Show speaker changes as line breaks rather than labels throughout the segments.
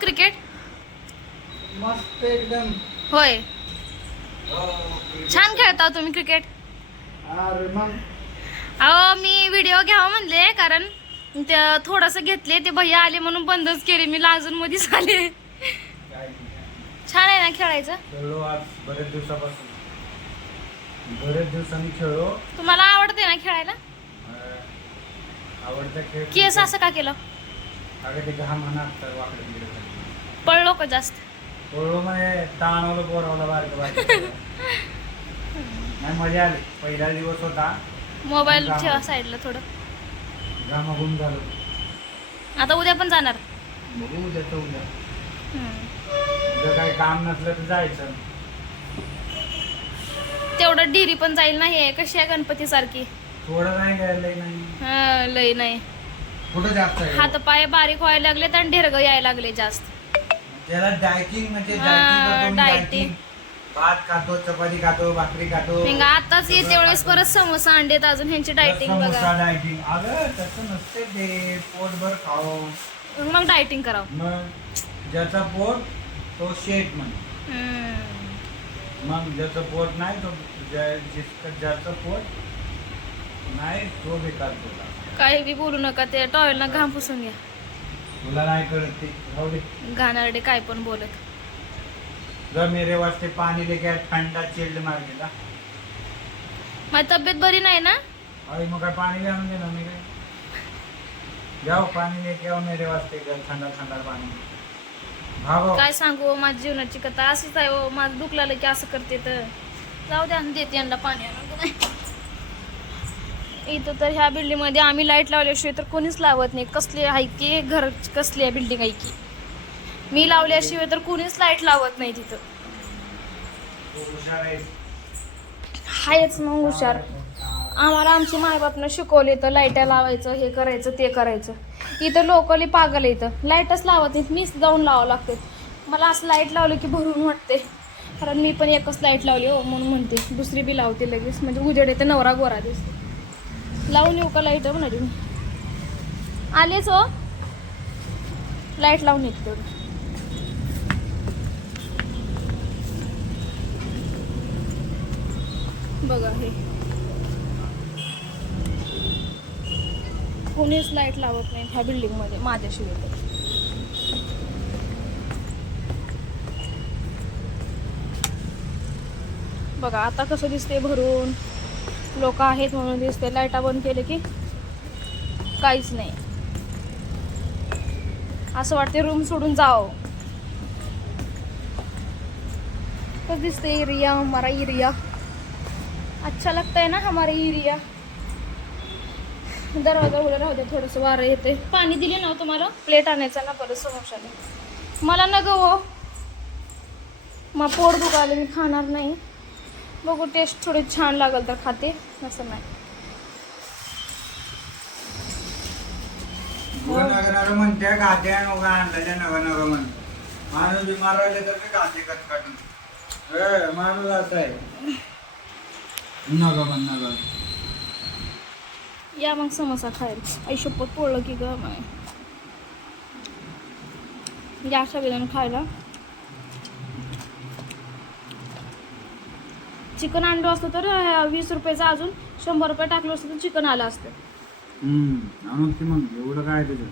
Cricket
मस्त एकदम.
होय. छान खेळता हो तुम्ही क्रिकेट अहो मी व्हिडिओ घ्यावा म्हणले कारण थोडस घेतले ते भैया आले म्हणून बंदच केले मी लाजून मध्येच आले. छान आहे ना खेळायचं?
खेळलो आज बरेच दिवसापासून. बरेच दिवसांनी खेळलो.
तुम्हाला आवडते ना खेळायला?
आवडता
केस असं का केलं?
अगं ते घाम म्हणा तर वाकडे तिकडे झाले.
पळलो का जास्त?
पळलो म्हणे ताणवलं पोरवलं बारकं बारकं नाही मजा आली. पहिला दिवस होता.
मोबाईल ठेवा साईडला थोडं.
घामाघूम झालो.
आता उद्या पण जाणार.
बघू उद्या
हम्म.
उद्या काही काम नसलं तर जायचं.
तेवढं डिरी पण जाईल ना हे. कशी आहे गणपती सारखी
थोडं नाही नाही.
लय नाही.
कुठं जास्त आहे?
हात पाय बारीक व्हायला लागले आणि ढेरग यायला लागले जास्त.
त्याला डायटिंग म्हणजे
हा,
डायटिंग करतो मी,
dieting.
dieting. भात खातो चपाती खातो भाकरी खातो.
मग आताच येते वेळेस परत समोसा अंडेत अजून ह्यांची डायटिंग
समोसा
बघा
डायटिंग. अगं तसं नसते ते. पोटभर खाओ.
मग डायटिंग करावं.
मग ज्याचा पोट तो शेट म्हण.
हम्म.
मग ज्याचं पोट नाही तो ज्या- जिसका ज्याचं पोट नाही तो बेकार तुला
काही बी बोलू नका ते टॉवेल ना घाम पुसून घ्या.
तुला नाही करत ते. राहू दे.
घाणारडे काय पण बोलत.
जर मेरे वास्ते ठंडा चिल्ड मार
माझी तब्येत बरी नाही ना?
अरे मग काय पाणी ले आणून देणार मी काय? जाओ पाणी आओ मेरे वास्ते घर पाणी. भागो.
काय सांगू माझ्या जीवनाची कथा अशीच आहे हो. माझं दुखलं की असं करते तर. जाऊ द्या देते यांना पाणी आणून. इथं तर ह्या बिल्डिंगमध्ये आम्ही लाइट लावल्याशिवाय तर कोणीच लावत नाही. कसली आहे की घर कसली आहे बिल्डिंग आहे की? मी लावल्याशिवाय तर कोणीच लाइट लावत नाही तिथं.
आहेच
हायच मग हुशार. आम्हाला आमची मायबापनं शिकवले तर लाईट्या लावायचं हे करायचं ते करायचं. इथं लोकली पागल आहे इथं. लाईटच लावत नाहीत मीच जाऊन लावावं लागते. मला असं लाइट लावलं की भरून वाटते. कारण मी पण एकच लाइट लावली हो म्हणून म्हणते. दुसरी बी लावते लगेच. म्हणजे उजेड येते नवरा गोरा दिसतो. लावून येऊ का लाइट म्हणाली मी आलेच हो. लाइट लावून येते तेवढं. बघा हे. कोणीच लाइट लावत नाही ह्या बिल्डिंगमध्ये माझ्याशिवाय तर. बघा आता कसं दिसते भरून. लोक आहेत म्हणून दिसते लाईटा बंद केले की काहीच नाही. असं वाटते रूम सोडून जाओ कसं दिसते एरिया हमारा एरिया अच्छा लगता है ना हमारा एरिया दरवाजा उघडा राहू दे थोडंसं वारं येते पाणी दिले ना हो तुम्हाला? प्लेट आणायचा ना परत समोशाने मला न गं हो. मग पोट दुखायला मी खाणार नाही. बघू टेस्ट थोडी छान लागल तर खाते. असं नाही.
नवं नगर म्हणते गाद्या नवं आणलेल्या नवं नवं म्हण. माणूस बिमार राहिले तर ते गाते कट काढून ए, माणूस जात आहे. नग म्हण नग
या मग समोसा खायला. आई शपथ पोळलं की ग या सगळ्यांना खायला. चिकन आणलं असतं तर वीस रुपयाचं अजून शंभर रुपये टाकलं असतं तर चिकन आलं असतं.
हम्म आणून ती मग एवढं काय तुझं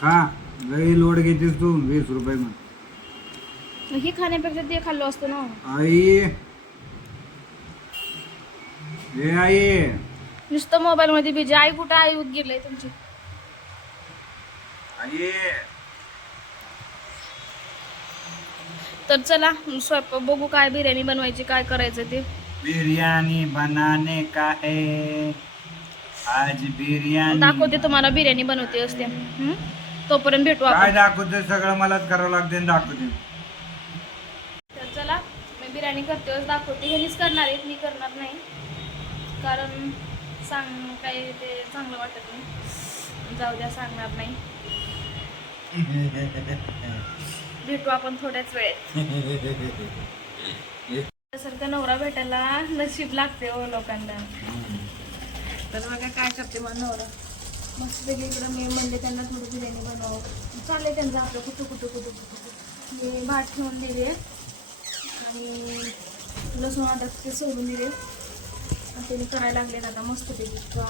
खा लई लोड घेतेस तू वीस रुपये मग
मग हे खाण्यापेक्षा ते खाल्लं असतं ना.
आई. ए आई.
नुसतं मोबाईलमध्ये बिजी आई कुठं आई गेलंय तुमची.
आई.
तर चला स्वयंपाक बघू काय बिर्याणी बनवायची काय करायचं ते.
बिर्याणी बनाने का है आज बिर्याणी
दाखवते तुम्हाला बिर्याणी बनवते असते. हं? तोपर्यंत भेटू
काय दाखवते? सगळं मलाच करावं लागते आणि दाखवते.
तर चला मी बिर्याणी करते दाखवते. हेच करणार आहेत मी करणार नाही. कारण सांग काय ते चांगलं वाटत नाही. जाऊ द्या सांगणार नाही. भेटू आपण थोड्याच वेळेत. सारखं नवरा भेटायला नशीब लागते हो लोकांना. तर बघा काय करते मग नवरा. मस्तपैकी इकडं मी म्हणले त्यांना थोडी बिर्याणी बनवावं. चाललंय त्यांचं आपलं कुठं कुठं कुठं कुठं मी भात ठेवून दिले आणि लसूण आता ते सोडून दिले आणि त्यांनी करायला लागले आता मस्तपैकी का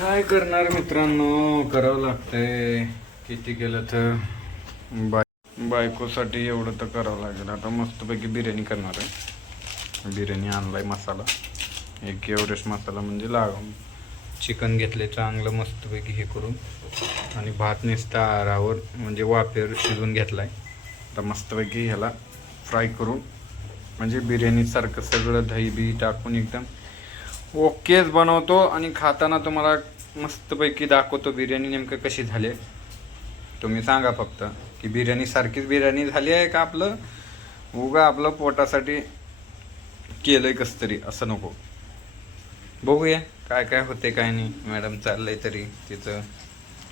काय करणार मित्रांनो? करावं लागतंय. किती केलं तर? बाय बायकोसाठी एवढं तर करावं लागेल. आता मस्तपैकी बिर्याणी करणार आहे. बिर्याणी आणलाय मसाला. एक एवरेस्ट मसाला म्हणजे लाग चिकन घेतले चांगलं मस्तपैकी हे करून. आणि भात नेसता आरावर म्हणजे वाफेवर शिजवून आहे आता मस्तपैकी ह्याला फ्राय करून. म्हणजे बिर्याणीसारखं सगळं दही बी टाकून एकदम ओकेच बनवतो आणि खाताना तुम्हाला मस्तपैकी दाखवतो बिर्याणी नेमकं कशी झाली आहे. तुम्ही सांगा फक्त की बिर्याणी सारखीच बिर्याणी झाली आहे का आपलं? उगा आपलं पोटासाठी केलंय कस तरी असं नको. बघूया काय काय होते काय नाही. मॅडम चाललंय तरी तिचं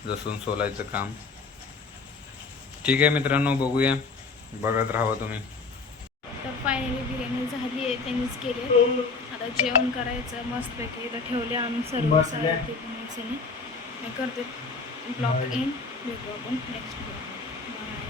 लसूण सोलायचं काम. ठीक आहे मित्रांनो बघूया. बघत राहा तुम्ही.
तर फायनली बिर्याणी झाली आहे त्यांनीच केली जेवण करायचं मस्तपैकी. इथं ठेवले आम्ही सर्व. मी करते. ब्लॉग इन भेटू आपण नेक्स्ट ब्लॉग